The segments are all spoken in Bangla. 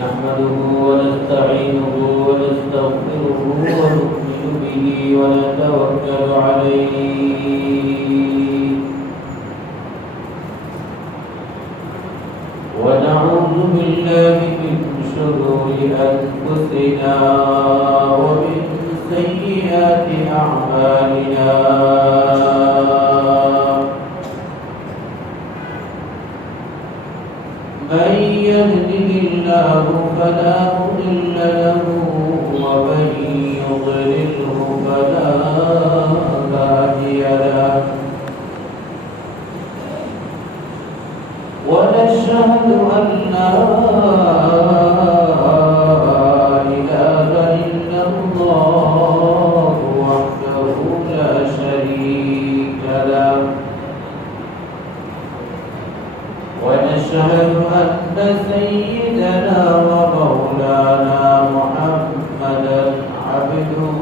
نحمده ونستعينه ونستغفره ونؤمن به ونتوكل عليه ونعوذ بالله من شرور أنفسنا ومن سيئات أعمالنا من يهده الله فلا مضل له ومن يضلله فلا هادي له ونشهد أن لا إله إلا الله وحده لا شريك له ونشهد أن سيدنا ومولانا محمدا عبده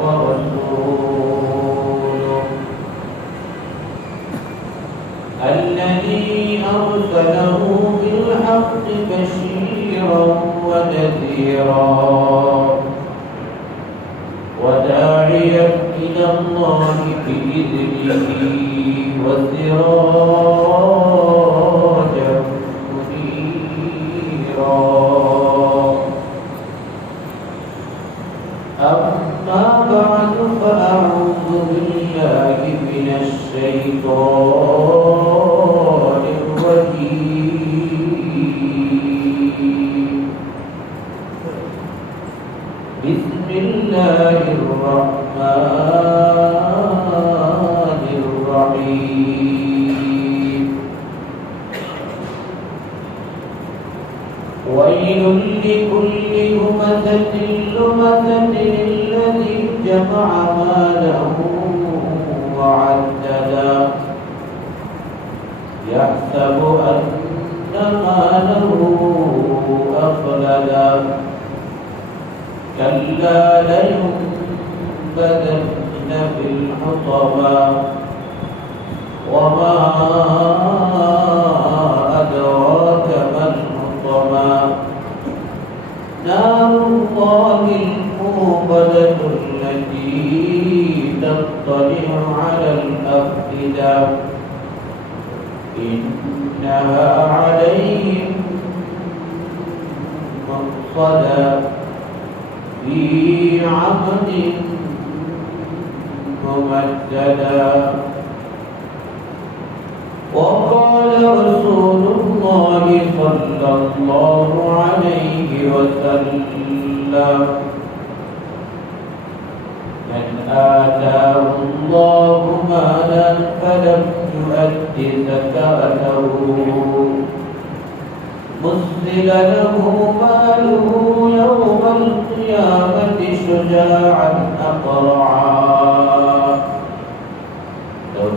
ورسوله الذي أرسله بالحق بشيرا ونذيرا وداعيا إلى الله بإذنه وسراجا منيرا أما بعد فأعوذ بالله من الشيطان الرجيم بسم الله الرحمن الرحيم ويل لكل همزة لمزة الذي جمع ماله وعددا يحسب أن ماله أخلدا كلا لينبذن في الحطمة وما أدراك ما الحطمة نار الله الموقدة التي تطلع على الأفئدة إنها عليهم مؤصدة في عمد ممددا وقال رسول الله صلى الله عليه وسلم من آتاه الله مالا فلم يؤد زكاته مثل له ماله يوم القيامة شجاعا أقرعا له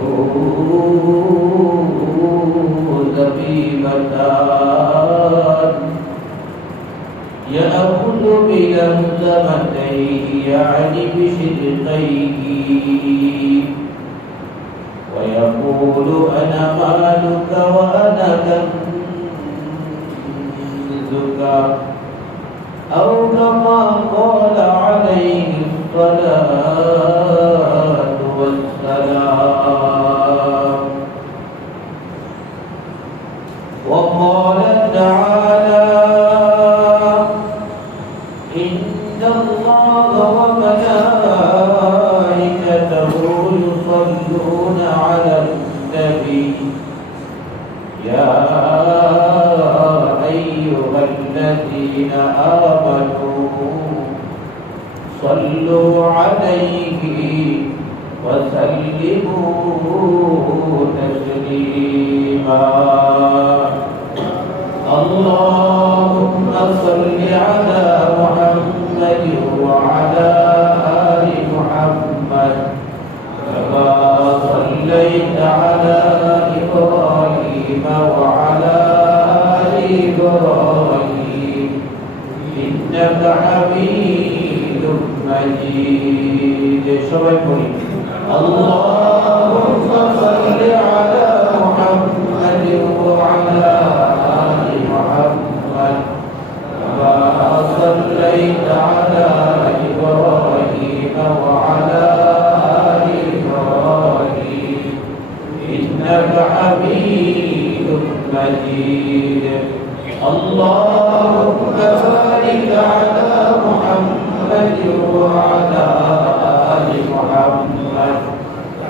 زبيبتان يأخذ بلمزمتيه يعني بشدقيه ويقول أنا مالك وأنا كنزك أو كما قال عليه الصلاة والسلام وقال تعالى إن الله وملائكته يصلون على النبي يا أيها الذين آمنوا صلوا عليه وسلموا تسليما اللهم صل على محمد وعلى آل محمد كما صليت على إبراهيم وعلى آل إبراهيم إنك حميد مجيد. সবাই পড়ি اللهم مجيد اللهم بارك على محمد وعلى آل محمد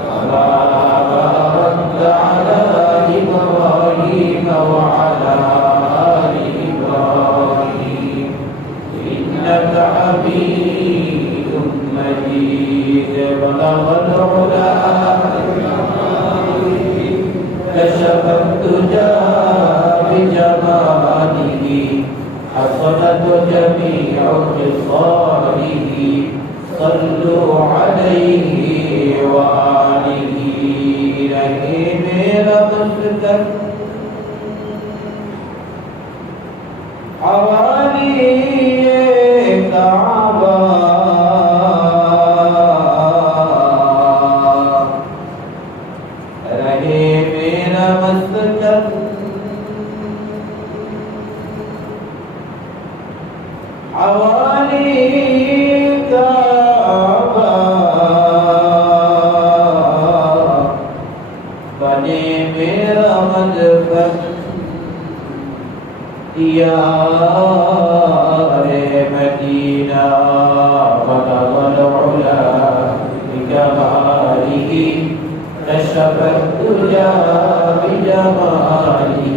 كما باركت على إبراهيم وعلى آل إبراهيم إنك حميد مجيد بلغ العلا كشف الدجى بجماله حصلت جميع خصاله صلوا عليه وآله إليه لمسكن حوالي كعبة رہے میرا مسکن حوالی کعبہ بنے میرا مدفن دیار مدینہ بلغ العلا بجماله كشف الدجى بجماله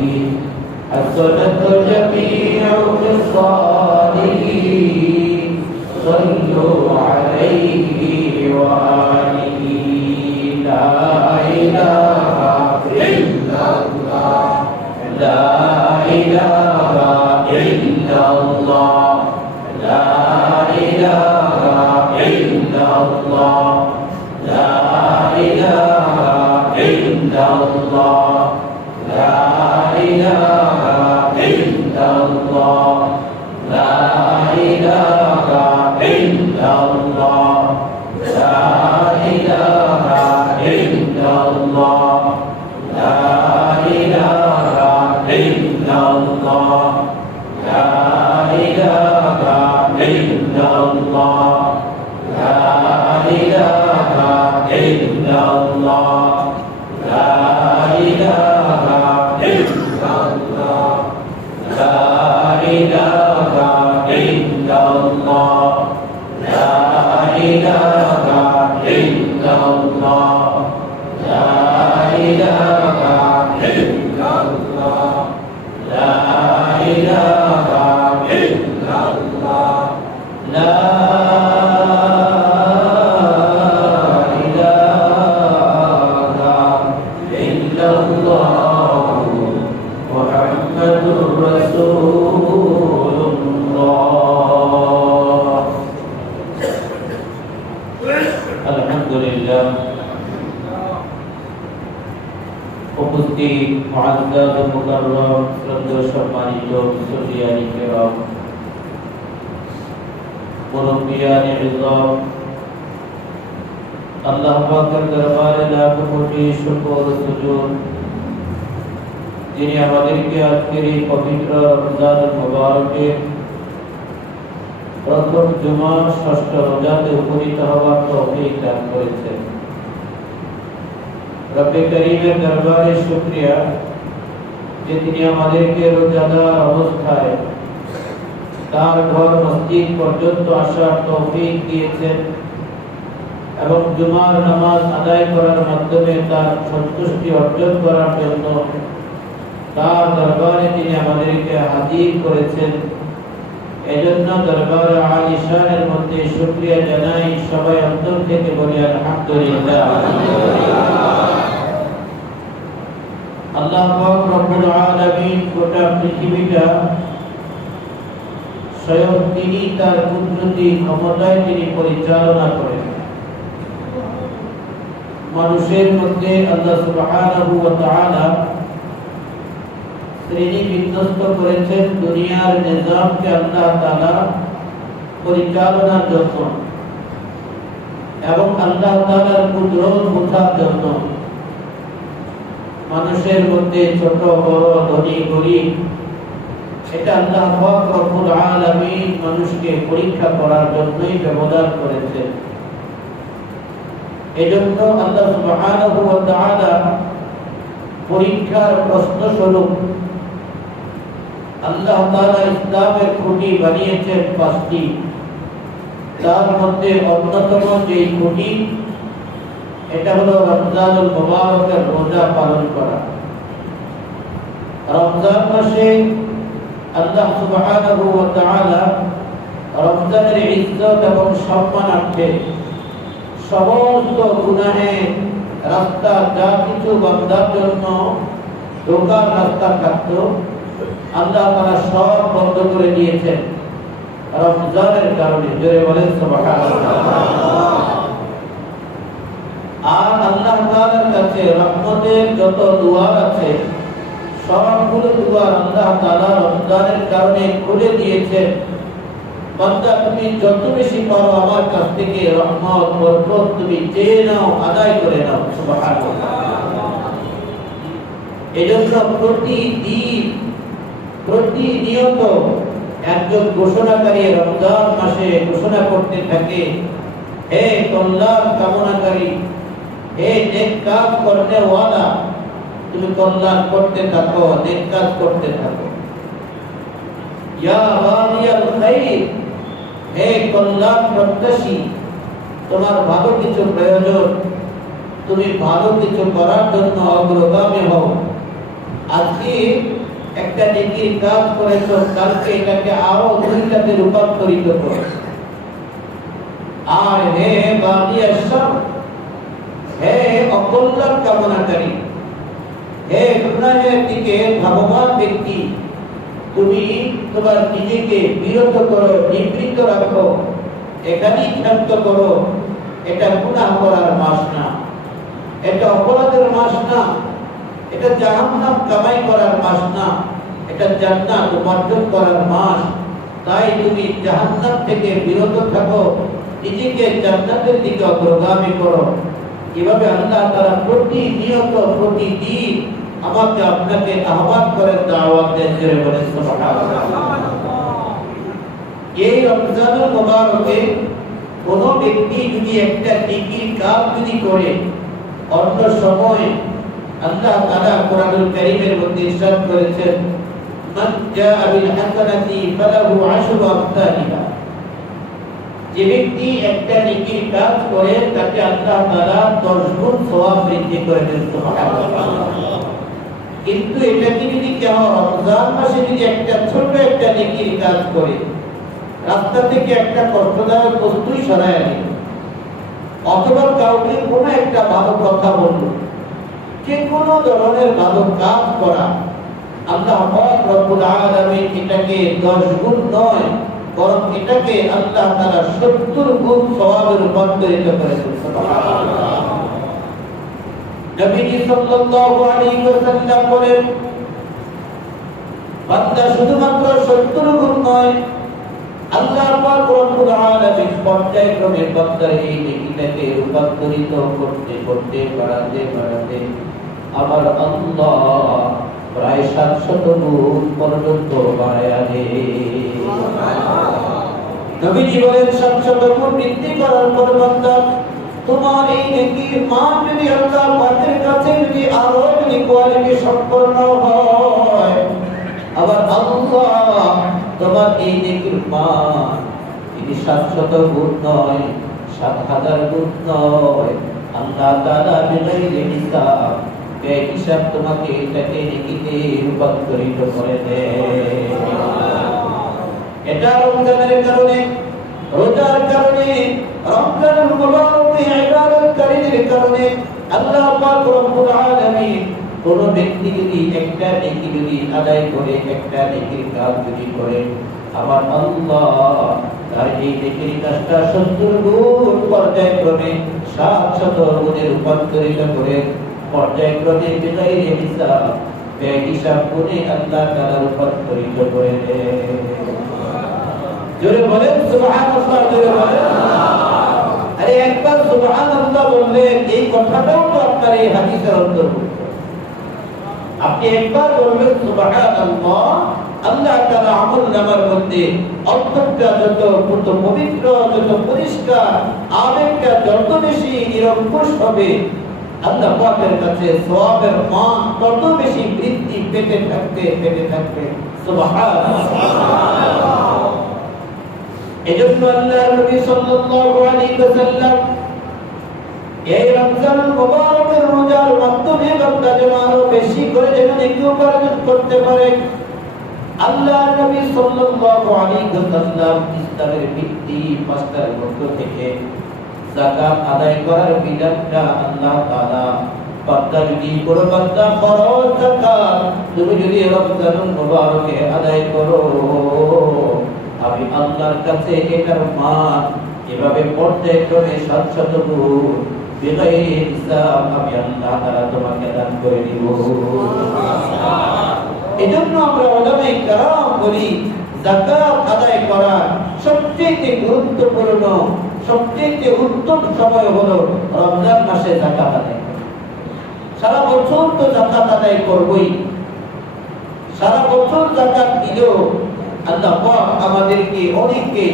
حسنت جميع خصاله صلوا عليه وآله لا إله إلا الله لا إله إلا الله لا إله إلا الله لا إله إلا الله لا إله إلا الله لا إله إلا الله لا إله إلا الله لا إله إلا الله لا إله إلا الله لا إله إلا الله لا إله إلا الله لا إله إلا الله لا إله إلا الله لا إله إلا الله لا إله إلا الله لا উপস্থিত মুআজ্জাজ ও মুকাররম শ্রদ্ধেয় সম্মানিত মুসল্লিয়ানি কিরাম মুরব্বিয়ানি ইযম আল্লাহ পাকের দরবারে লাখ কোটি শুকর ও সুজুদ যিনি আমাদেরকে আজকের এই পবিত্র রমজান মুবারকে প্রথম জুমা ষষ্ঠ রোজাতে উপনীত হওয়ার তৌফিক দান করেছেন। রব্বে করিমের দরবারে শুকরিয়া যে তিনি আমাদেরকে রোজাদার অবস্থায় তার ঘর মসজিদ পর্যন্ত আসার তৌফিক দিয়েছেন এবং জুমার নামাজ আদায় করার মাধ্যমে তার সন্তুষ্টি অর্জন করার জন্য তার দরবারে তিনি আমাদেরকে হাজির করেছেন। এজন্য দরবার আলিশানের মধ্যে শুকরিয়া জানাই, সবাই অন্তর থেকে বলি আলহামদুলিল্লাহ। আল্লাহ পাক রব্বুল আলামিন গোটা পৃথিবীটা স্বয়ং তিনি তার কুদরতি ক্ষমতায় তিনি পরিচালনা করেন। মানুষের মধ্যে আল্লাহ সুবহানাহু ওয়া তাআলা শ্রেণী বিন্যস্ত করেছেন দুনিয়ার নিজামকে আল্লাহ তাআলা পরিচালনার জন্য এবং আল্লাহ তাআলার কুদরত বোঝার জন্য। মানুষের মধ্যে ছোট বড় ধনী গরীব এটা আল্লাহ পাক রব্বুল আলামিন মানুষকে পরীক্ষা করার জন্যই ব্যবধান করেছেন। এজন্য আল্লাহ সুবহানাহু ওয়া তাআলা পরীক্ষার প্রশ্ন স্বরূপ আল্লাহ তাআলা ইসলামের খুঁটি বানিয়েছেন 5টি। তার মধ্যে অন্যতম যে খুঁটি, এটা হলো রমজানুল মুবারকের রোজা পালন করা। রমজান মাসে আল্লাহ সুবহানাহু ওয়া তাআলা রমজানের ইজ্জত এবং সম্মানার্থে সমস্ত গুনাহের রাস্তা, যা কিছু বান্দার জন্য ঢোকার রাস্তা থাকত, আল্লাহ তাআলা সব বন্ধ করে দিয়েছেন রমজানের কারণে। জোরে বলেন সুবহানাল্লাহ। আর আল্লাহ তাআলার কাছে রহমতের যত দুয়ার আছে, সবগুলো দুয়ার আল্লাহ তাআলা রমজানের কারণে খুলে দিয়েছেন। বান্দা, তুমি যত বেশি পারো আমার কাছ থেকে রহমত বরকত তুমি চেয়ে নাও, আদায় করে নাও। সুবহানাল্লাহ। এজন্য প্রতিনিয়ত একজন ঘোষণাকারী রমজান মাসে ঘোষণা করতে থাকে, হে কল্যাণ কামনাকারী, হে নেক কাজ করনে ওয়ালা, তুমি কল্যাণ করতে থাকো, নেক কাজ করতে থাকো। ইয়া বাগিয়াল খাইর, হে কল্যাণ প্রত্যাশী, তোমার ভালো কিছু প্রয়োজন, তুমি ভালো কিছু করার জন্য অগ্রগামী হও। আজকে একটা নেকির কাজ করেছো, কালকে এটাকে আরো 2টাতে রূপান্তরিত করো। আর হে বাগিয়া শার, হে অকল্যাণ কামনাকারী, হে গুনাহের দিকে ভাবমান ব্যক্তি, তুমি তোমার নিজেকে বিরত করো, নিবৃত্ত রাখো, এখানেই ক্ষান্ত করো। এটা গুনাহ করার মাস না, এটা অপরাধের মাস না, এটা জাহান্নাম কামাই করার মাস না, এটা জান্নাত অর্জন করার মাস। তাই তুমি জাহান্নাম থেকে বিরত থাকো, নিজেকে জান্নাতের দিকে অগ্রগামী করো। এভাবে আল্লাহ তাআলা প্রতিনিয়ত প্রতিদিন আমাকে আপনাকে আহ্বান করেন, দাওয়াত দেন। জোরে বলেন সুবহানাল্লাহ। এই রমজানুল মুবারকে কোন ব্যক্তি যদি একটা নেকির কাজ যদি করে, অন্য সময় আল্লাহ তাআলা কোরআনুল কারীমের মধ্যে ইরশাদ করেছেন, মান জাআ বিল হাসানাতি ফালাহু আশরু আমসালিহা, যে ব্যক্তি একটা নেকির কাজ করে তাকে আল্লাহ তাআলা 10 গুণ সওয়াব বৃদ্ধি করে দেন। সুবহানাল্লাহ। কিন্তু এটাকে যদি কেউ রমজান মাসে যদি একটা ছোট একটা নেকির কাজ করে, রাস্তা থেকে একটা কষ্টদায়ক বস্তুই সরায় আনে, অথবা কাউকে কোনো একটা ভালো কথা বলল, যে কোনো ধরনের ভালো কাজ করা, আল্লাহ পাক রব্বুল আলামিন এটাকে 10 গুণ নয়, বরং এটাকে আল্লাহ তাআলা 70 গুণ সওয়াবে রূপান্তরিত করেছেন। সুবহানাল্লাহ। নবীজি সাল্লাল্লাহু আলাইহি ওয়াসাল্লাম বলেন, বান্দা শুধুমাত্র 70 গুণ নয়, আল্লাহ পাক রব্বুল আলামিন পর্যায়ক্রমে বান্দার এই নেকিটাকে রূপান্তরিত করতে করতে বাড়াতে আমার আল্লাহ প্রায় 700 গুণ পর্যন্ত বাড়ায়া দেন। নবীজি বলেন, 700 গুণ বৃদ্ধি করার পর বান্দা তোমার এই নেকির মান যদি আল্লাহ পাকের কাছে যদি আরো যদি কোয়ালিটি সম্পন্ন হয়, আবার আল্লাহ তোমার এই নেকির মান যদি 700 গুণ নয়, 7000 গুণ নয়, আল্লাহ তাআলা বিগাইরি হিসাব বেহিসাব তোমাকে এটাকে নেকিতে রূপান্তরিত করে দেয়। এটা রমজানের কারণে, রোজার কারণে, রমজানুল মুবারকে ইবাদতকারীদের কারণে আল্লাহ পাক রব্বুল আলামিন কোন ব্যক্তি যদি একটা নেকি যদি আদায় করে, একটা নেকির কাজ যদি করে, আমার আল্লাহ তার এই নেকির কাজটা 70 গুণ পর্যায়ক্রমে 700 গুণে রূপান্তরিত করে পর্যায়ক্রমে বিগাইরি হিসাব বেহিসাব গুণে আল্লাহ তাআলা রূপান্তরিত করে দেন। জোরে বলেন সুবহানাল্লাহ। জোরে বলেন। আরে একবার সুবহানাল্লাহ বললে এই কথাটাও তো আপনার এই হাদিসের অন্তর্ভুক্ত। আপনি একবার বলবেন সুবহানাল্লাহ, আল্লাহ তাআলা আমলনামার মধ্যে অন্তরটা যত পবিত্র, যত পরিষ্কার, আবেগটা যত বেশি নিরঙ্কুশ হবে, আল্লাহ পাকের কাছে সওয়াবের মান তত বেশি বৃদ্ধি পেতে থাকবে সুবহানাল্লাহ। এজন্য আল্লাহর নবী সাল্লাল্লাহু আলাইহি ওয়াসাল্লাম এই রমজান মুবারকের রোজার মাধ্যমে বান্দা যেন আরো বেশি করে যেন নেকি উপার্জন করতে পারে, আল্লাহর নবী সাল্লাল্লাহু আলাইহি ওয়াসাল্লাম ইসলামের ভিত্তি পাঁচটার মধ্যে থেকে যাকাত আদায় করার বিধানটা আল্লাহ তাআলা বান্দা যদি করো বান্দা ফরজ যাকাত তুমি যদি রমজানুল মুবারকে আদায় করো, আমি আল্লাহর কাছে এটার মান এভাবে পর্যায়ক্রমে 700 গুণ বিগাইরি হিসাব আমি আল্লাহ তাআলা তোমাকে দান করে দিব। এজন্য আমরা উলামায়ে কেরাম বলি যাকাত আদায় করা সবচেয়ে গুরুত্বপূর্ণ সবচেয়ে উত্তম সময় হলো রমজান মাসে যাকাত আদায় করা। সারা বছর তো যাকাত আদায় করবই, সারা বছর যাকাত দিলেও আল্লাহ পাক আমাদেরকে অনেককে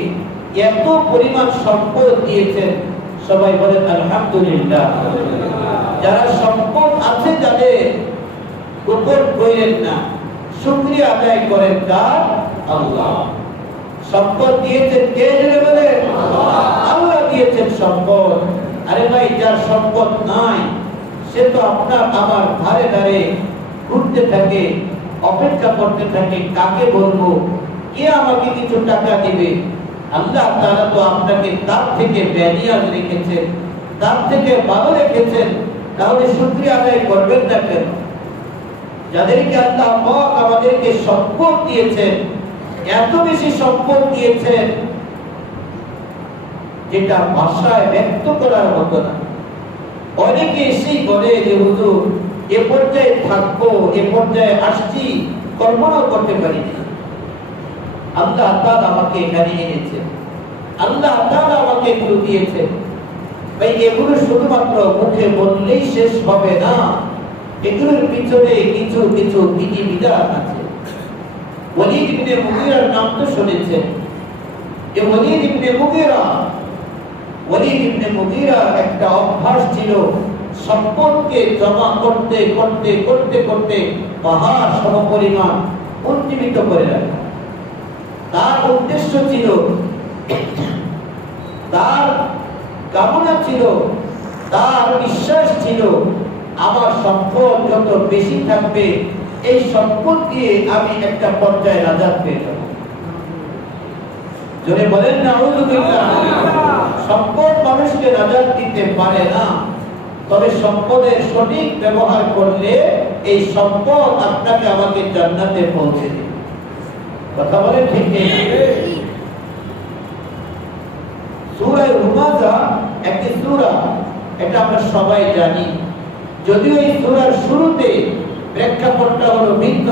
এত পরিমাণ সম্পদ দিয়েছেন, সবাই বলেন আলহামদুলিল্লাহ। যারা সম্পদ আছে যাদের উপর কইলেন না, শুকরিয়া আদায় করেন কার? আল্লাহ। সম্পদ দিয়েছেন কে? জেনে বলেন আল্লাহ দিয়েছেন সম্পদ। আরে ভাই, যার সম্পদ নাই সে তো আপনার আমার ধারে ধারে ঘুরতে থাকে, অপেক্ষা করতে থাকে কাকে বলবো, কে আমাকে কিছু টাকা দিবে। আল্লাহ তাআলা তো আপনাকে তার থেকে বেনিয়াজ রেখেছেন, তার থেকে ভালো রেখেছেন, তাহলে শুকরিয়া আদায় করবেন না কেন? যাদেরকে আল্লাহ পাক আমাদেরকে সম্পদ দিয়েছেন, এত বেশি সম্পদ দিয়েছেন যেটা ভাষায় ব্যক্ত করার মতো না। অনেকে এসেই বলে যে হুজুর এ পর্যায়ে থাকবো, এ পর্যায়ে আসছি, কল্পনা করতে পারি না। আল্লাহ তাআলা আমাকে এখানে এনেছেন, আল্লাহ তাআলা আমাকে এগুলো দিয়েছেন। ভাই, এগুলো শুধুমাত্র মুখে বললেই শেষ হবে না, এগুলোর পিছনে কিছু কিছু বিধিবিধান আছে। ওয়ালিদ ইবনে মুগীরার নাম তো শুনেছেন। এই ওয়ালিদ ইবনে মুগীরার একটা অভ্যাস ছিল, সম্পদকে জমা করতে করতে করতে করতে পাহাড় সমপরিমাণ উজ্জীবিত করে রাখা। তার উদ্দেশ্য ছিল, তার কামনা ছিল, তার বিশ্বাস ছিল, আমার সম্পদ যত বেশি থাকবে এই সম্পদ দিয়ে আমি একটা পর্যায়ে নাজাত পেয়ে যাব। জোরে বলেন না আউযুবিল্লাহ। সম্পদ মানুষকে নাজাত দিতে পারে না, তবে সম্পদের সঠিক ব্যবহার করলে এই সম্পদ আপনাকে আমাকে জান্নাতে পৌঁছে দেবে। কথা বলেন ঠিক নেই? সূরা হুমাযা একটি সূরা, এটা আমরা সবাই জানি। যদিও এই সূরার শুরুতে প্রেক্ষাপটটা হলো ভিন্ন,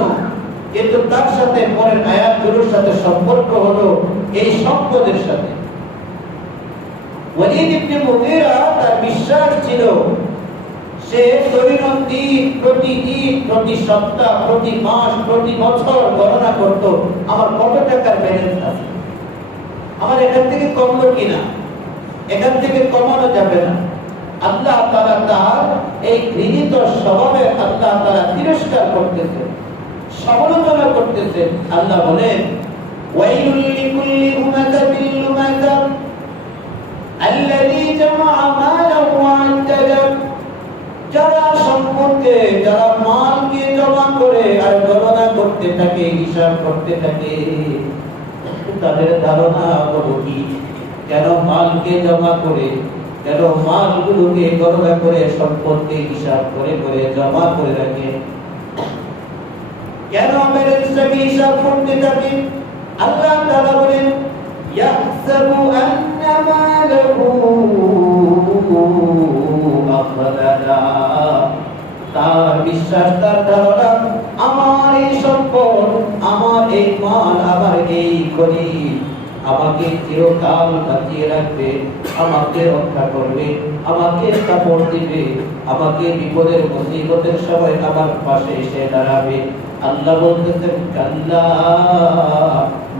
কিন্তু তার সাথে পরের আয়াতগুলোর সাথে সম্পর্ক হলো এই সম্পদের সাথে। ওয়ালিদ ইবনে মুগীরা তার বিশ্বাস ছিল, সে দৈনন্দিন প্রতিদিন প্রতি সপ্তাহ প্রতি মাস প্রতি বছর গণনা করত আমার কত টাকার ব্যালেন্স আছে, আমার এখান থেকে কমলো কিনা, এখান থেকে কমানো যাবে না। আল্লাহ তাআলা তার এই ঘৃণিত স্বভাবে আল্লাহ তাআলা তিরস্কার করতেছেন, সমালোচনা করতেছেন। আল্লাহ বলেন, ওয়াইলুল লিকুল্লি হুমাযাতিল লুমাযা আল্লাযী জামাআ মালাহু ওয়া আদ্দাদা। যারা সম্পদকে, যারা মালকে জমা করে আর গণনা করতে থাকে, হিসাব করতে থাকে, তাদের ধারণা হলো কি, কেন মালকে জমা করে, কেন মালগুলোকে গণনা করে সম্পদকে হিসাব করে করে জমা করে রাখে, কেন ব্যালেন্সটাকে হিসাব করতে থাকে। আল্লাহ তাআলা বলেন, ইয়াহসাবু আন্না মালাহু আখলাদা। তার বিশ্বাস, তার ধারণা, আমার এই সম্পদ, আমার এই মাল, আমার এই খনিজ আমাকে চিরকাল বাঁচিয়ে রাখবে, আমাকে রক্ষা করবে, আমাকে সাপোর্ট দিবে, আমাকে বিপদের মুসিবতের সময় আমার পাশে এসে দাঁড়াবে। আল্লাহ বলতেছেন, কাল্লা,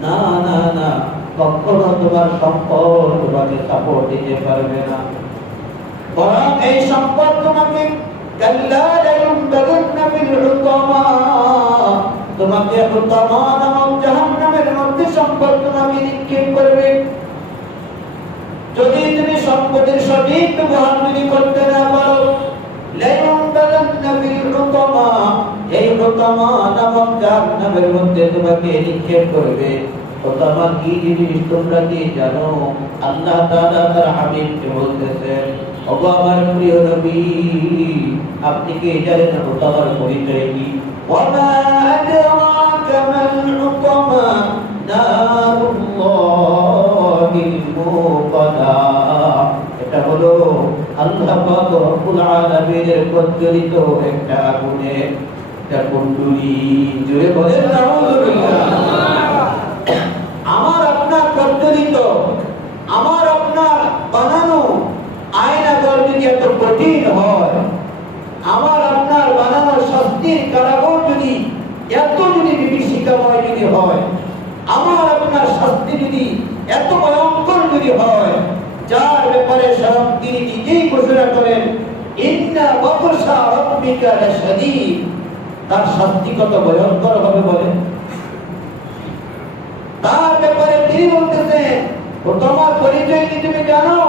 না না না, কখনো তোমার সম্পদ তোমাকে সাপোর্ট দিতে পারবে না। বরং এই সম্পদ তোমাকে কাল্লা লায়ুনবাযুন্না ফিল হুতামা, তোমাকে হুতামা নামক জাহান্নামের মধ্যে সম্পদ তোমাকে নিক্ষেপ করবে। যদি তুমি সম্পদের সঠিক ব্যবহার যদি করতে না পারো, লায়ুনবাযুন্না ফিল হুতামা, এই হুতামা নামক জাহান্নামের মধ্যে তোমাকে নিক্ষেপ করবে। হুতামা কি জিনিস তোমরা কি জানো? আল্লাহ তাআলা তার হাবিবকে বলতেছেন, ওগো আমার প্রিয় নবী, আপনি কি জানেন হুতামার পরিচয় কি? ওয়ামা আদরাকা মাল হুতামা নারুল্লাহিল মুকাদা। এটা হলো আল্লাহ পাক রব্বুল আলামিনের প্রজ্বলিত একটা আগুনের একটা কুণ্ডলী। জোরে বলেন নাউযুবিল্লাহ। আমার আপনার প্রজ্বলিত, আমার আপনার বানানো আয়নাঘর যদি এত কঠিন হয়, আমার আপনার বানানো শাস্তির কারাগার যদি এত যদি বিভীষিকাময় যদি হয়, আমার আপনার শাস্তি যদি এত ভয়ঙ্কর যদি হয়, যার ব্যাপারে স্বয়ং তিনি নিজেই ঘোষণা করেন, ইন্না বাতশা রাব্বিকা লাশাদীদ, তার শাস্তি কত ভয়ঙ্কর হবে বলেন। তার ব্যাপারে তিনি বলতেছেন, ও তোমার পরিচয় কি তুমি জানো?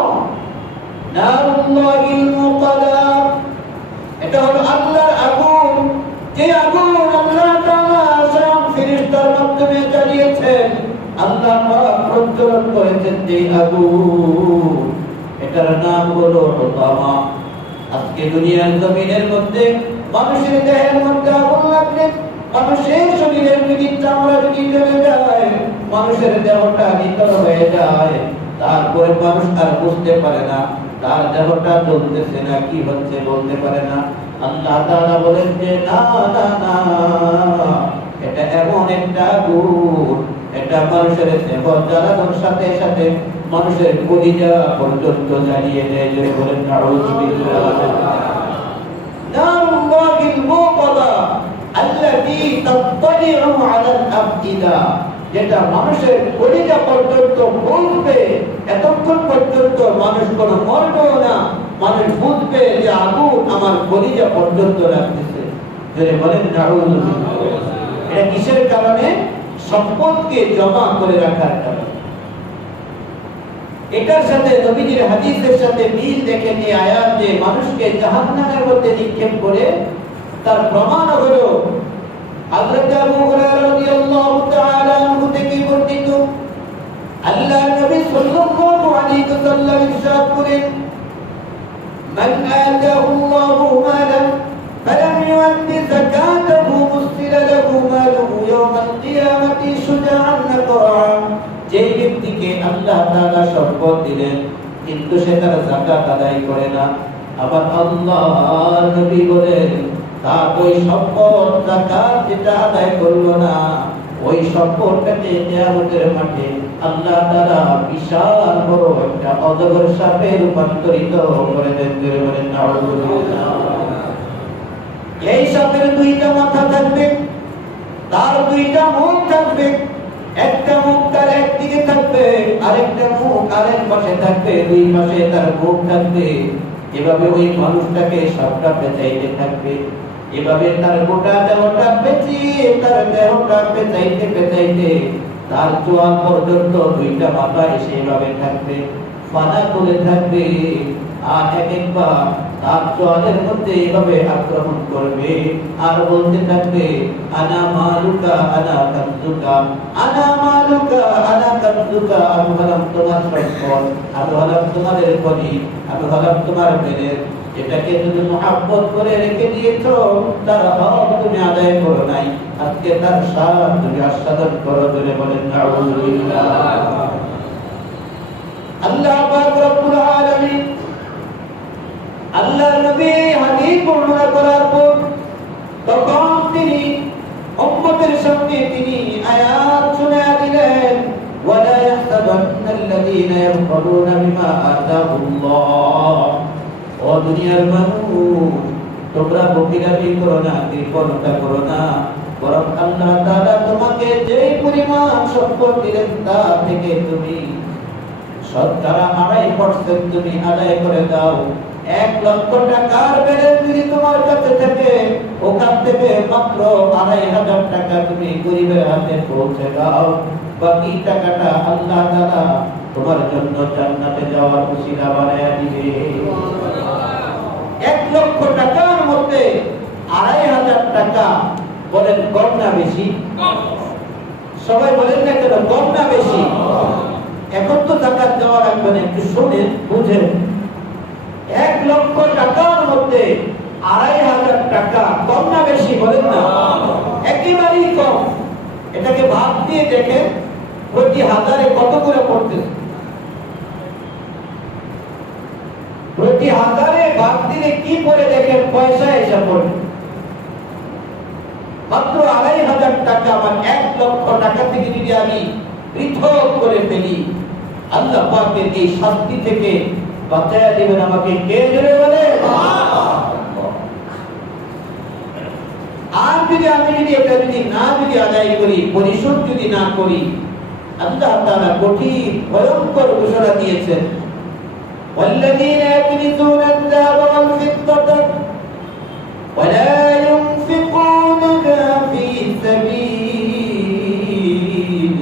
নারুল্লাহিল মুকাদা, এটা হলো আল্লাহর আগুন, যে আগুন আল্লাহ তাআলা স্বয়ং ফেরেশতার মাধ্যমে জ্বালিয়েছেন। আল্লাহ পাক প্রজ্বলন করেছেন যে আগুন, এটার নাম হলো হুতামা। আজকে দুনিয়ার জমিনের মধ্যে মানুষের দেহের মধ্যে আগুন লাগলে, মানুষের শরীরের যদি চামড়া যদি জ্বলে যায়, মানুষের দেহটা নিতর হয়ে যায়, তারপরে মানুষ আর বুঝতে পারে না তার দেহটা চলতেছে না, কি হচ্ছে বলতে পারে না। আল্লাহ তাআলা বলেন যে না না না, এটা এমন একটা আগুন, এটা মানুষের দেহ জ্বালানোর সাথে সাথে মানুষের কলিজা পর্যন্ত জ্বালিয়ে দেয়। যে বলেন নাউযুবিল্লাহ। নারুল্লাহিল মুকাদা আল্লাতী তাত্তালিউ আলাল আফইদা, যেটা মানুষের কলিজা পর্যন্ত বুঝবে। এতক্ষণ পর্যন্ত মানুষ কোনো মরবেও না, মানুষ বুঝবে যে আগুন আমার কলিজা পর্যন্ত লাগতেছে। যদি বলেন নাউযুবিল্লাহ। এটা কিসের কারণে? সম্পদকে জমা করে রাখার কারণে। এটার সাথে নবীজির হাদিসের সাথে মিল দেখে যে আয়াত যে মানুষকে জাহান্নামের মধ্যে নিক্ষেপ করে, তার প্রমাণ হলো হযরত আবু হুরায়রা রাদিয়াল্লাহু তাআলা আনহু থেকে বর্ণিত, আল্লাহর নবী সাল্লাল্লাহু আলাইহি ওয়াসাল্লাম ইরশাদ করেন, মান আতাহু মালান ফালাম ইউআদ্দি যাকাতাহু মুসিরা লাহু মালুহু ইয়াওমাল কিয়ামাতি শুজাআন নাকরা। যে ব্যক্তিকে আল্লাহ তাআলা সম্পদ দিলেন কিন্তু সে তার যাকাত আদায় করে না, আবার আল্লাহর নবী বলেন তার ওই সম্পদ যাকাত যেটা আদায় করলো না, ওই সম্পদটাকে কিয়ামতের মাঠে আল্লাহ তাআলা বিশাল বড় একটা অজগর সাপে রূপান্তরিত করে দেন। বলেন নাউযুবিল্লাহ। এই সাপের দুইটা মাথা থাকবে, তার দুইটা মুখ থাকবে, একটা মুখ তার একদিকে থাকবে, আরেকটা মুখ আরেক পাশে থাকবে, দুই পাশে তার মুখ থাকবে। এভাবে ওই মানুষটাকে সাপটা পেঁচাইতে থাকবে, এভাবে তার গোটা দেহটা পেঁচিয়ে তার দেহটা পেঁচাইতে পেঁচাইতে তার চোয়াল পর্যন্ত দুইটা মাথা এসে এভাবে থাকবে, ফানা করে থাকবে। আর একবার তার চোয়ালের মধ্যে এভাবে আক্রমণ করবে আর বলতে থাকবে, আনা মালুকা আনা কানজুকা, আনা মালুকা আনা কানজুকা, আমি হলাম তোমার সম্পদ, আমি হলাম তোমাদের খনি, আমি হলাম তোমার মেরে, যেটাকে তুমি মুহাব্বত করে রেখে দিয়েছো, তার হক তুমি আদায় করো নাই, আজকে তার স্বাদ তুমি আস্বাদন করো। বলে বলেন নাউযুবিল্লাহ। আল্লাহ পাক রব্বুল আলামিন আল্লাহর নবী হাদিস বর্ণনা করার পর তখন তিনি উম্মতের সামনে তিনি আয়াত শুনিয়ে দিলেন, ওয়ালা ইয়াহসাবান্নাল্লাযীনা ইয়াবখালুনা বিমা আতাহুল্লাহ। ও দুনিয়ার মানুষ, তোমরা বকিরামি করো না, কৃপণতা করো না, বরং আল্লাহ তাআলা তোমাকে যে পরিমাণ সম্পদ দিলেন তা থেকে তুমি শতকরা 2.5% তুমি আদায় করে দাও। 1,00,000 টাকার ব্যালেন্স যদি তোমার কাছে থাকে, ওখান থেকে মাত্র 2,500 টাকা তুমি গরিবের হাতে পৌঁছে দাও, বাকি টাকাটা আল্লাহ তাআলা তোমার জন্য জান্নাতে যাওয়ার উসিলা বানায়া দিবে। 1,00,000 টাকার মধ্যে 2,500 টাকা, বলেন কম না বেশি? সবাই বলেন না কেন, কম না বেশি? এখন তো যাকাত দেওয়া লাগবে না, একটু শুনেন বুঝেন। 1,00,000 টাকার মধ্যে 2,500 টাকা, কম না বেশি? বলেন না, একেবারেই কম। এটাকে ভাগ দিয়ে দেখেন প্রতি হাজারে কত করে পড়তেছে। প্রতি হাজারে ভাগ দিলে কি পড়ে দেখেন, পয়সা এসে পড়ে মাত্র 2,500 টাকা। আমার 1,00,000 টাকা থেকে যদি আমি পৃথক করে ফেলি, আল্লাহ পাকের এই শাস্তি থেকে বাঁচায়া দিবেন আমাকে কে? জোরে বলে। আর যদি আমি এটা না আদায় করি, পরিশোধ যদি না করি, আল্লাহ তাআলা কঠিন ভয়ঙ্কর ঘোষণা দিয়েছেন, والذين يكنزون الذهب والفضة ولا ينفقونها في سبيل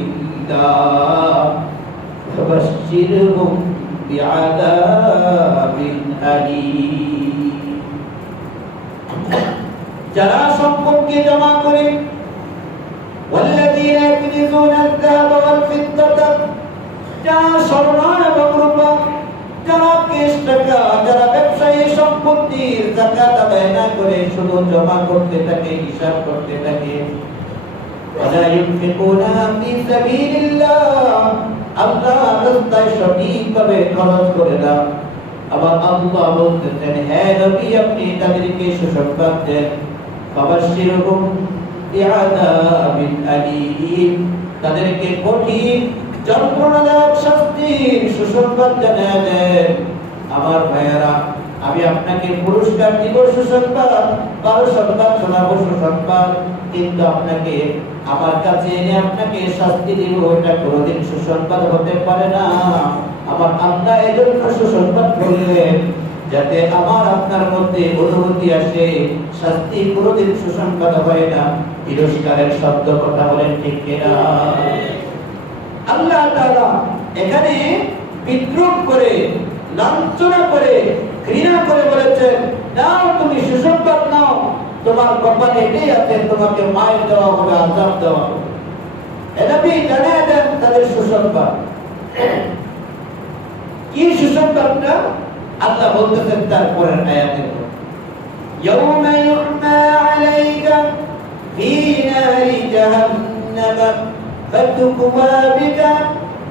الله فبشرهم بعذاب أليم। যারা সম্পদকে জমা করে, والذين يكنزون الذهب والفضة, যারা স্বর্ণ এবং রূপা, যারা কেশ টাকা, যারা ব্যবসায়ী সম্পত্তির যাকাত আদায় না করে শুধু জমা করতে থাকে, হিসাব করতে থাকে, ولا ينفقونها في سبيل الله, আল্লাহ রাস্তায় সঠিকভাবে খরচ করে না। আবার আল্লাহ বলতেছেন, হে নবী আপনি তাদেরকে সুসংবাদ দেন, ফাবাশশিরহুম বিআযাবিন আলীম, তাদেরকে কঠিন যন্ত্রণাদায়ক শাস্তির সুসংবাদ জানিয়ে দেন। আমার ভাইয়েরা, আমি আপনাকে পুরস্কার দিব সুসংবাদ, ভালো সংবাদ শোনাবো সুসংবাদ, কিন্তু আপনাকে আমার কাছে এনে আপনাকে শাস্তি দিব, এটা কোনোদিন সুসংবাদ হতে পারে না। আমার আল্লাহ এজন্য সুসংবাদ বললেন যাতে আমার আপনার মধ্যে অনুভূতি আসে। শাস্তি কোনোদিন সুসংবাদ হয় না, তিরস্কারের শব্দ। কথা বলেন ঠিক কিনা? আল্লাহ তাআলা এখানে বিদ্রুপ করে, লাঞ্ছনা করে, ঘৃণা করে বলেছেন, নাও তুমি সুসংবাদ নাও, তোমার কপালে এটাই আছে, তোমাকে মায়ের দেওয়া হবে, আযাব দেওয়া হবে। নবী জানিয়ে দেন তাদের সুসংবাদ। কি সুসংবাদটা? আল্লাহ বলতেছেন তারপরের আয়াতে, ইয়াউমা ইউমা আলাইকা ফি নারি জাহান্নাম ফাতুকওয়া বিকা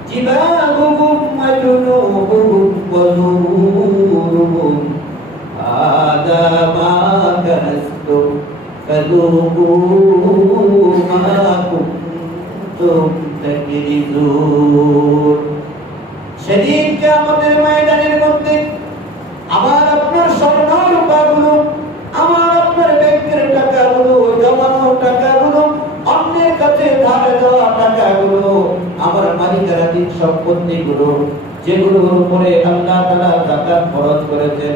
জিবাহুহুম ওয়া জুনুবুহুম ওয়া যুহুরুহুম হাদা মা কানাস্তুম ফাযুকু মা কুনতুম তাকরিজুন। সেদিন কিয়ামতের ময়দানের মধ্যে আমার আপনার স্বর্ণ রূপাগুলো, আমার আপনার ব্যাংকের টাকাগুলো, জমানো টাকাগুলো, অন্যের কাছে ধার দেওয়া টাকাগুলো, আমার মালিকানাধীন সম্পত্তিগুলো, যেগুলোর উপরে আল্লাহ তাআলা যাকাত ফরজ করেছেন,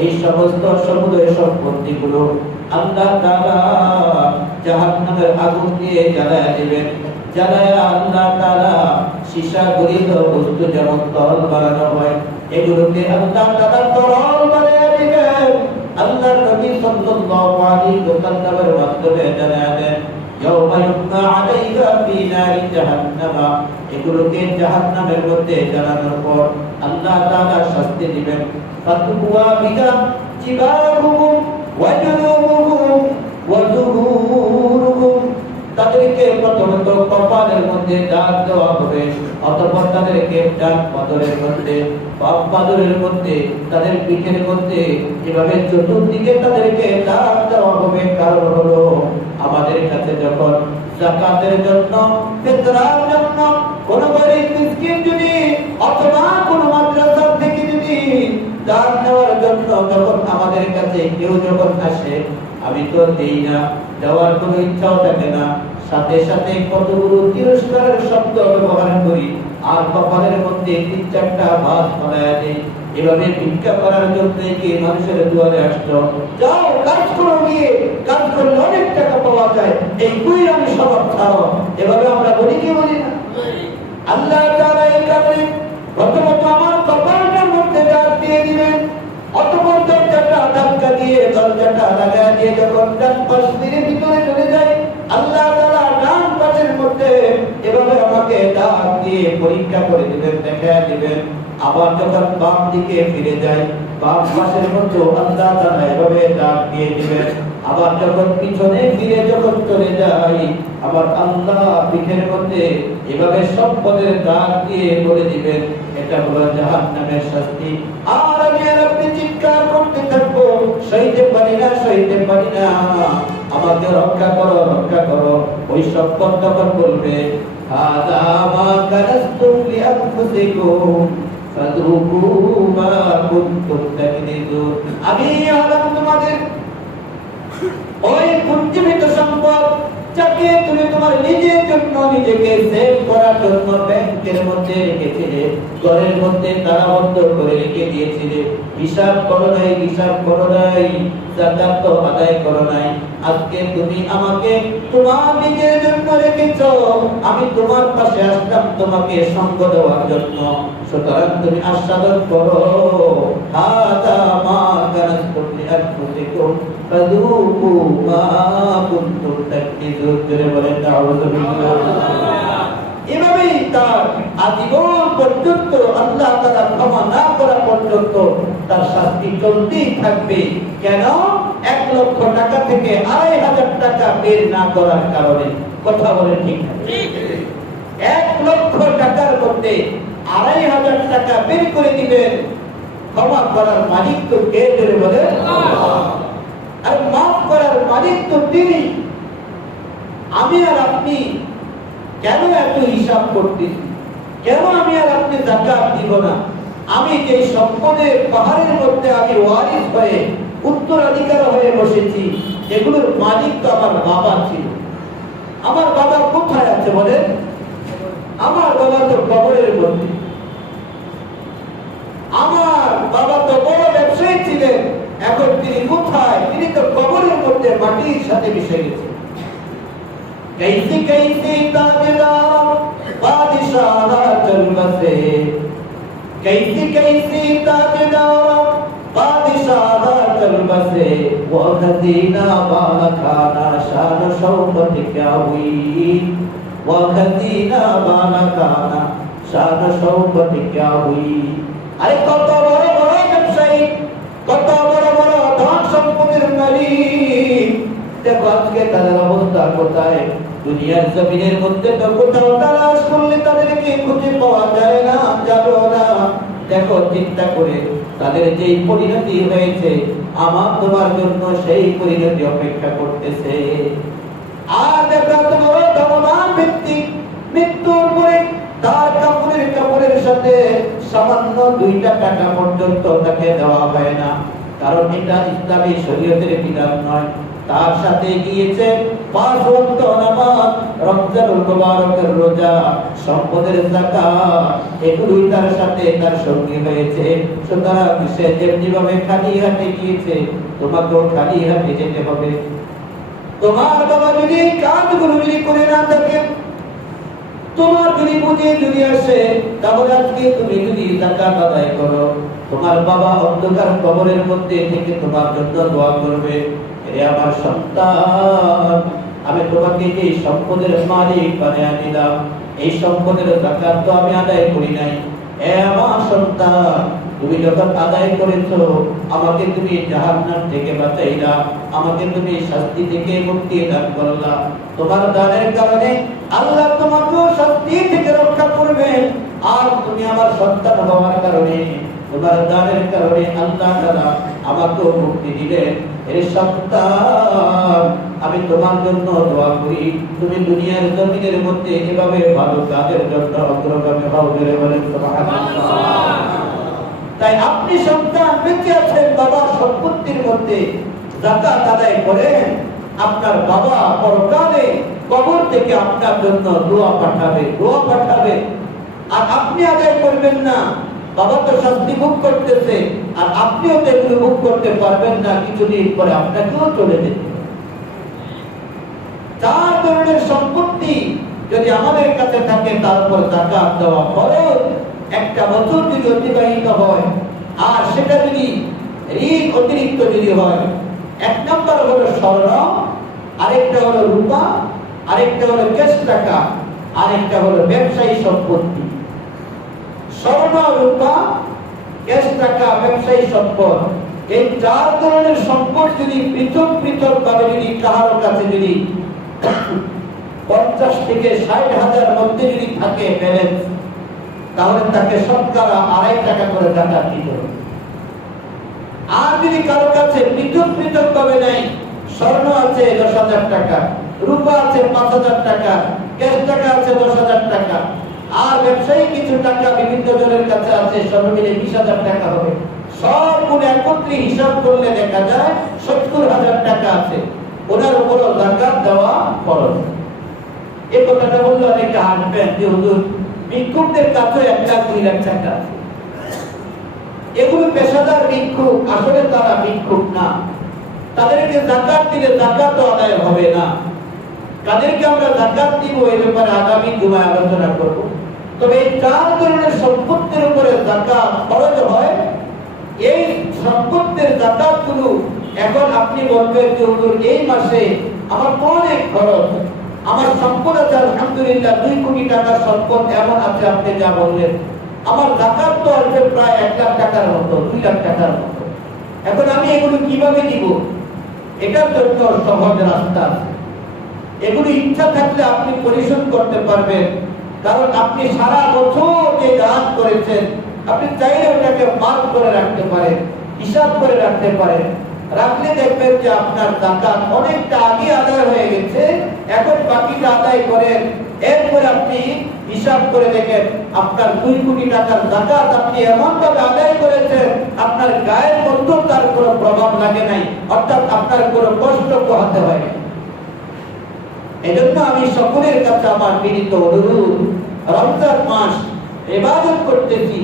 এই সমস্ত সমুদয় সম্পত্তিগুলো আল্লাহ তাআলা জাহান্নামের আগুন দিয়ে জ্বালায়া দিবেন। জ্বালায়া আল্লাহ তাআলা সীসা গলিত বস্তু যেমন তরল বানানো হয়, এগুলোকে আল্লাহ তাআলা তরল বানায়া দিবেন। আল্লাহর নবী সাল্লাল্লাহু আলাইহি ওয়াসাল্লামের মাধ্যমে জানায়া দেন, ইয়াউমা ইউমা আলাইকা ফি নারি জাহান্নাম, এগুলোকে জাহান্নামের মধ্যে জ্বালানোর পর আল্লাহ তাআলা শাস্তি দিবেন। ফাতুকওয়া বিকা জিবাহুহুম ওয়া জুনুবুহুম ওয়া যুহুরুহুম, তাদেরকে প্রথমত কপালের মধ্যে দাগ দেওয়া হবে, অতঃপর তাদেরকে ডান পাদরের মধ্যে, বাম পাদরের মধ্যে, তাদের পিঠের মধ্যে, এভাবে চতুর্দিকে তাদেরকে দাগ দেওয়া হবে। কারণ হলো আমাদের কাছে যখন যাকাতের জন্য, ফিতরার জন্য কোন গরীব মিসকিন যদি অথবা কোন মাদ্রাসা থেকে যদি দান নেওয়ার জন্য যখন আমাদের কাছে কেউ যখন আসে, আমি তো দেই না, দেওয়ার কোনো ইচ্ছাও থাকে না, সাথে সাথে কতগুলো তিরস্কারের শব্দ ব্যবহার করি, আর কপালের মধ্যে 3-4টা ভাঁজ ফলাইয়া দেই। এভাবে ভিক্ষা করার জন্য কি মানুষের দুয়ারে আসলো? যাও কাজ করো, গিয়ে কাজ করলে অনেক টাকা পাওয়া যায়, এই কুইরামি স্বভাব ছাড়ো। এভাবে আমরা বলি কি বলি না? আল্লাহ তাআলা এই কারণে প্রথমত আমার কপালটার মধ্যে ডাক দিয়ে দিবেন, অতঃপর দরজাটা ধাক্কা দিয়ে দরজাটা লাগায় দিয়ে যখন ডান পাশ দিয়ে ভিতরে চলে যায়, আল্লাহ তাআলা ডান পাশের মধ্যে এভাবে আমাকে ডাক দিয়ে পরীক্ষা করে দিবেন, দেখা দিবেন। আবার যখন বাম দিকে ফিরে যায়, বাম পাশের মধ্যে আল্লাহ তাআলা এভাবে ডাক দিয়ে দিবেন। আবার যখন পিছনে ফিরে যখন চলে যাই, আবার আল্লাহ পিঠের মধ্যে এভাবে সব পদের ডাক দিয়ে বলে দিবেন, এটা হলো জাহান্নামের শাস্তি। আর আমি আর আপনি চিৎকার করতে থাকবো, সইতে পারি না, সইতে পারি না, আমাকে রক্ষা করো, রক্ষা করো। ওই সব তখন বলবে, হাদা মা কানাস্তুম লিআনফুসিকুম ফাযুকু মা কুনতুম তাকনিজুন। আমি হলাম তোমাদের ওই পুঞ্জীভূত সম্পদ, যাকে তুমি তোমার নিজের জন্য নিজেকে সেভ করার জন্য ব্যাংকের মধ্যে রেখেছিলে, ঘরের মধ্যে তালাবদ্ধ করে রেখে দিয়েছিলে। হিসাব করো নাই, হিসাব করো নাই, যাকাত তো আদায় করো নাই। আজকে তুমি আমাকে তোমার নিজের জন্য রেখেছো, আমি তোমার পাশে আসলাম তোমাকে সঙ্গ দেওয়ার জন্য। সুতরাং তুমি আস্বাদন করো, হাদা মা কানাস্তুম লিআনফুসিকুম ফাযুকু মা কুনতুম তাকনিজুন। জোরে বলেন আউযুবিল্লাহ। এভাবেই তার আজীবন পর্যন্ত আল্লাহ তাআলা ক্ষমা না করা পর্যন্ত তার শাস্তি চলতেই থাকবে। কেন? 1 লক্ষ টাকা থেকে 2,500 টাকা বের না করার কারণে। কথা বলেন ঠিক না? 1 লক্ষ টাকার মধ্যে 2,500 টাকা বের করে দিবেন। ক্ষমা করার মালিক তো কে? জোরে বলেন আল্লাহ। আর মাফ করার মালিক তো তিনি। আমি আর আপনি কেন এত হিসাব করতেছি? কেন আমি আর আপনি যাকাত দিব না? আমি যে সম্পদের পাহাড়ের মধ্যে আমি ওয়ারিস হয়ে উত্তরাধিকার হয়ে বসেছি, এগুলোর মালিক তো আমার বাবা ছিল। আমার বাবা কোথায় আছে বলেন? আমার বাবা তো কবরের মধ্যে। আমার বাবা তো বড় ব্যবসায়ী ছিলেন, এখন তিনি কোথায়? তিনি তো কবরের মধ্যে মাটির সাথে মিশে গেছেন। कैसी कैसी ताजदार बादशाह चलबसे, कैसी कैसी ताजदार बादशाह चलबसे, वो खजीना बाला खाना शान शौकत क्या हुई, वो खजीना बाला खाना शान शौकत क्या हुई। अरे কত বড় বড় ব্যবসায়ী, কত বড় বড় ধন সম্পদের মালিক, দেখো আজকে তাদের অবস্থা কোথায়? দুনিয়ার জমিনের মধ্যে তো কোথাও তালাশ করলে তাদেরকে খুঁজে পাওয়া যায় না, যাবে না। দেখো চিন্তা করে তাদের যেই পরিণতি হয়েছে, আমার তোমার জন্য সেই পরিণতি অপেক্ষা করতেছে। আর দেখো তোমার ধনবান ব্যক্তি মৃত্যুর পরে তার কাপড়ের সাথে সামান্য 2 টাকা পর্যন্ত তাকে দেওয়া হয় না, কারণ এটা ইসলামী শরীয়তের বিধান নয়। তার সাথে গিয়েছে 5 ওয়াক্ত নামাজ, রমজানুল মুবারকের রোজা, সম্পদের যাকাত, এগুলোই তার সাথে তার সঙ্গী হয়েছে। সুতরাং সে যেভাবে খালি হাতে গিয়েছে, তোমাকেও খালি হাতে যেতে হবে। তোমার বাবা যদি কাজগুলো যদি করে না থাকে, তোমার যদি বুঝে যদি আসে, তাহলে আজকে তুমি যদি যাকাত আদায় করো, তোমার বাবা অন্ধকার কবরের মধ্যে থেকে তোমার জন্য দোয়া করবে, হে আমার সন্তান, আমি তোমাকে এই সম্পদের মালিক বানিয়ে দিলাম, এই সম্পদের যাকাত তো আমি আদায় করি নাই। হে আমার সন্তান, তুমি যখন আদায় করেছো, আমাকে তুমি জাহান্নাম থেকে বাঁচাইলা, আমাকে তুমি শাস্তি থেকে মুক্তি দান করলা। তোমার দানের কারণে আল্লাহ তোমাকে শাস্তি থেকে রক্ষা করবেন। আর তুমি আমার সন্তান হওয়ার কারণে, তোমার দানের কারণে আল্লাহ তাআলা আমাকে মুক্তি দিলেন। হে সন্তান, আমি তোমার জন্য দোয়া করি, তুমি দুনিয়ার জমিনের মধ্যে এভাবে ভালো কাজের জন্য অগ্রগামী হও। জোরে বলেন সুবহানাল্লাহ। তাই আপনি সন্তান বেঁচে আছেন, বাবার সম্পত্তির মধ্যে যাকাত আদায় করেন, আপনার বাবা পরকালে কবর থেকে আপনার জন্য দোয়া পাঠাবে, দোয়া পাঠাবে। আর আপনি আদায় করবেন না, বাবা তো শাস্তি ভোগ করতেছে, আর আপনিও তো এগুলো ভোগ করতে পারবেন না, কিছুদিন পরে আপনাকেও চলে যেতে। 4 ধরনের সম্পত্তি যদি আমাদের কাছে থাকে, তারপর যাকাত দেওয়া ফরজ। একটা বছর যদি অতিবাহিত হয় আর সেটা যদি ঋণ অতিরিক্ত যদি হয়, 1 নম্বর হলো স্বর্ণ, আরেকটা হলো রূপা, আরেকটা হলো ক্যাশ টাকা, আরেকটা হলো ব্যবসায়ী সম্পত্তি। স্বর্ণ, রূপা, ক্যাশ টাকা, ব্যবসায়ী সম্পদ, এই 4 ধরনের সম্পদ যদি পৃথক পৃথক ভাবে যদি কারোর কাছে যদি 50 থেকে 60 হাজার মধ্যে যদি থাকে ব্যালেন্স, তাহলে তাকে শতকরা 2.5 টাকা করে যাকাত দিতে হবে। আর যদি কারোর কাছে পৃথক পৃথক ভাবে নাই, স্বর্ণ আছে 10,000 টাকা, রূপা আছে 5,000 টাকা, ক্যাশ টাকা আছে 10,000 টাকা, আর ব্যবসায়ী কিছু টাকা বিভিন্ন জনের কাছে আছে, সব মিলে 20,000 টাকা হবে। সবগুলো একত্রে হিসাব করলে দেখা যায় 70,000 টাকা আছে। ওনার উপর যাকাত দেওয়া ফরজ। এই কথাটা বললে অনেকে হাসবেন যে হুজুর, ভিক্ষুকদের কাছে 1 লাখ 2 লাখ টাকা আছে। এগুলো পেশাদার ভিক্ষুক, আসলে তারা ভিক্ষুক না। তাদেরকে যাকাত দিলে যাকাত আদায় হবে না। তাদেরকে আমরা যাকাত দিব, এর ব্যাপারে আগামী জুমায় আলোচনা করব। তবে এই 4 ধরনের সম্পত্তির উপরে যাকাত ফরজ হয়। এই সম্পত্তির যাকাতগুলো এখন আপনি বলবেন যে হুজুর, এই মাসে আমার অনেক খরচ, আমার সম্পদ আছে আলহামদুলিল্লাহ 2 কোটি টাকার সম্পদ এমন আছে, আপনি যা বললেন, আমার যাকাত তো আসবে প্রায় 1 লাখ টাকার মতো, 2 লাখ টাকার মতো। এখন আমি এগুলো কিভাবে দিব? এটার জন্য সহজ রাস্তা আছে। এগুলো ইচ্ছা থাকলে আপনি পরিশোধ করতে পারবেন, কারণ আপনি সারা বছর যে দান করেছেন, আপনি চাইলে ওটাকে মার্ক করে রাখতে পারেন, হিসাব করে রাখতে পারেন। রাখলে দেখবেন যে আপনার যাকাত অনেকটা আগে আদায় হয়ে গেছে, এখন বাকিটা আদায় করেন। এরপরে আপনি হিসাব করে দেখেন আপনার 2 কোটি টাকার যাকাত আপনি এমন ভাবে আদায় করেছেন, আপনার গায়ের মধ্যে তার কোনো প্রভাব লাগে নাই, অর্থাৎ আপনার কোনো কষ্ট পোহাতে হয়। এজন্য আমি সকলের কাছে আমার বিনীত অনুরোধ, রমজান মাস ইবাদত করতেছি,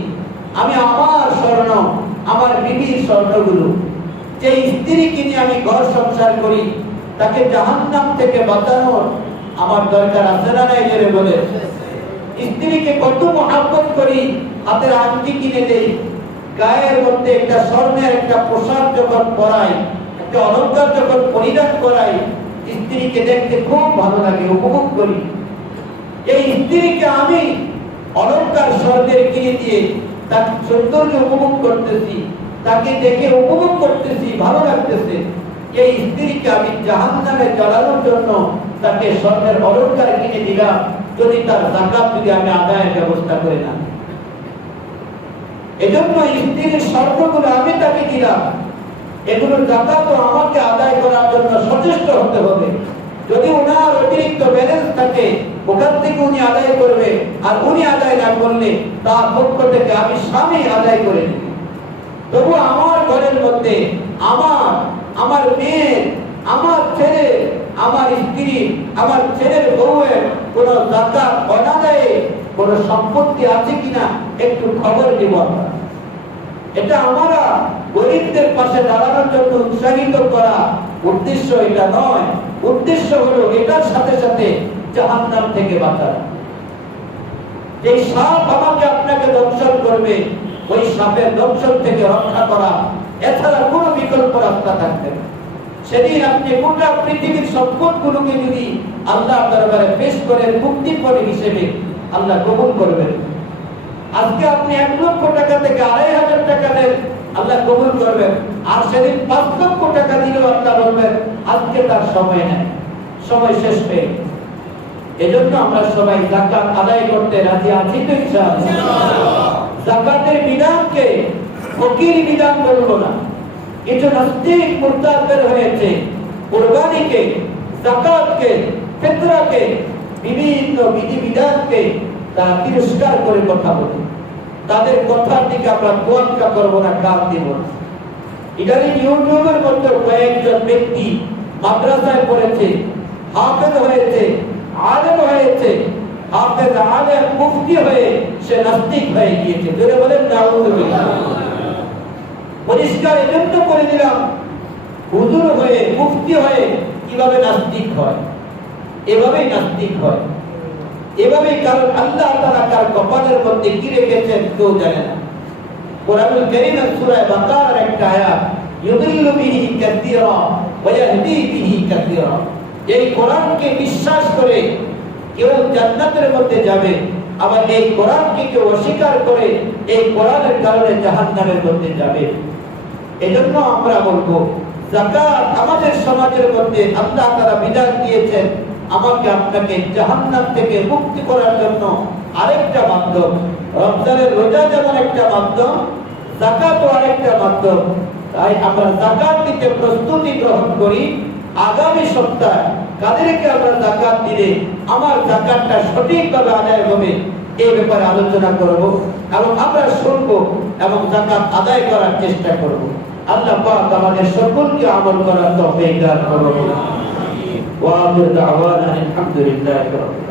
আমি আমার স্বর্ণ, আমার বিবির স্বর্ণগুলো, যে স্ত্রীকে নিয়ে আমি ঘর সংসার করি, তাকে জাহান্নাম থেকে বাঁচানোর আমার দরকার আছে না নাই? জেনে বলে, স্ত্রীকে কত মহব্বত করি, হাতের আংটি কিনে দেই, গায়ের মধ্যে একটা স্বর্ণের একটা পোশাক যখন পরাই, একটা অলংকার যখন পরিধান করাই, স্ত্রীকে দেখতে খুব ভালো লাগে, উপভোগ করি। এই স্ত্রীকে আমি অলংকার স্বর্ণের কিনে দিয়ে তার সৌন্দর্য উপভোগ করতেছি, তাকে দেখে উপভোগ করতেছি, ভালো লাগতেছে। এই স্ত্রীকে আমি জাহান্নামে জ্বালানোর জন্য তাকে স্বর্ণের অলংকার কিনে দিলাম, যদি তার যাকাত যদি আমি আদায়ের ব্যবস্থা করে না। এজন্য স্ত্রীর স্বর্ণগুলো আমি তাকে দিলাম, এগুলোর যাকাত আমাকে আদায় করার জন্য সচেষ্ট হতে হবে। যদি ওনার অতিরিক্ত ব্যালেন্স থাকে, ওখান থেকে উনি আদায় করবে, আর উনি আদায় না করলে তার পক্ষ থেকে আমি স্বামী আদায় করে নেব। তবু আমার ঘরের মধ্যে আমার মেয়ে, আমার ছেলে, আমার স্ত্রী, আমার ছেলের বউয়ের কোন যাকাত অনাদায়ে কোন সম্পত্তি আছে কিনা একটু খবর নিব। এটা আমরা গরিবদের পাশে দাঁড়ানোর জন্য উৎসাহিত করা উদ্দেশ্য এটা নয়। উদ্দেশ্য হলো এটার সাথে সাথে জাহান্নাম থেকে বাঁচানো। যে সাপ আমাকে আপনাকে দংশন করবে, ওই সাপের দংশন থেকে রক্ষা করা, এছাড়া কোনো বিকল্প রাস্তা থাকবে না। সেদিন আপনি গোটা পৃথিবীর সম্পদগুলোকে যদি আল্লাহর দরবারে পেশ করেন মুক্তিপণ হিসেবে, আল্লাহ কবুল করবেন। আজকে আপনি 1 লক্ষ টাকা থেকে 2,500 টাকা দেন, আল্লাহ কবুল করবেন। আর সেদিন 5 লক্ষ টাকা দিলেও আল্লাহ বলবেন আজকে তার সময় নাই, সময় শেষ হয়ে গেছে। এজন্য আমরা সবাই যাকাত আদায় করতে রাজি আছি তো ইনশাআল্লাহ। যাকাতের বিধানকে ফকির বিধান বলবো না। কিছু নাস্তিক মুরতাদ বের হয়েছে কুরবানিকে, যাকাতকে, ফিতরাকে, বিভিন্ন বিধিবিধানকে তারা তিরস্কার করে কথা বলে। তাদের কথার দিকে আমরা তোয়াক্কা করবো না, কান দিব না। ইদানিং ইউটিউবের মধ্যে কয়েকজন ব্যক্তি মাদ্রাসায় পড়েছে, হাফেজ হয়েছে, আলেম হয়েছে, হাফেজ আলেম মুফতি হয়ে সে নাস্তিক হয়ে গিয়েছে। ধরে বলেন নাউযুবিল্লাহ। পরিষ্কার এজন্য করে দিলাম, হুজুর হয়ে মুফতি হয়ে কিভাবে নাস্তিক হয়? এভাবেই নাস্তিক হয়, এভাবেই। কারণ আল্লাহ তাআলা তার কপালের মধ্যে কি রেখেছেন কেউ জানে না। কোরআনুল কারীমের সূরা বাকারার একটা আয়াত, ইউদিল্লু বিহি কাসীরা ওয়া ইয়াহদি বিহি কাসীরা। এই কোরআনকে বিশ্বাস করে কেউ জান্নাতের মধ্যে যাবে, আবার এই কোরআনকে কেউ অস্বীকার করে এই কোরআনের কারণে জাহান্নামের মধ্যে যাবে। এজন্য আমরা বলবো, যাকাত আমাদের সমাজের মধ্যে আল্লাহ তাআলা বিধান দিয়েছেন আমাকে আপনাকে জাহান্নাম থেকে মুক্তি করার জন্য আরেকটা মাধ্যম। রমজানের রোজা যেমন একটা মাধ্যম, যাকাতও আরেকটা মাধ্যম। তাই আমরা যাকাত দিতে প্রস্তুতি গ্রহণ করি। আগামী সপ্তাহে কাদেরকে আমরা যাকাত দিলে আমার যাকাতটা সঠিকভাবে আদায় হবে এই ব্যাপারে আলোচনা করব এবং আমরা শুনবো এবং যাকাত আদায় করার চেষ্টা করব। আল্লাহ পাক আমাদের সকলকে আমল করার তৌফিক দান করুন। ওয়া আখির দাওয়ানা আলহামদুলিল্লাহি রাব্বিল আলামিন।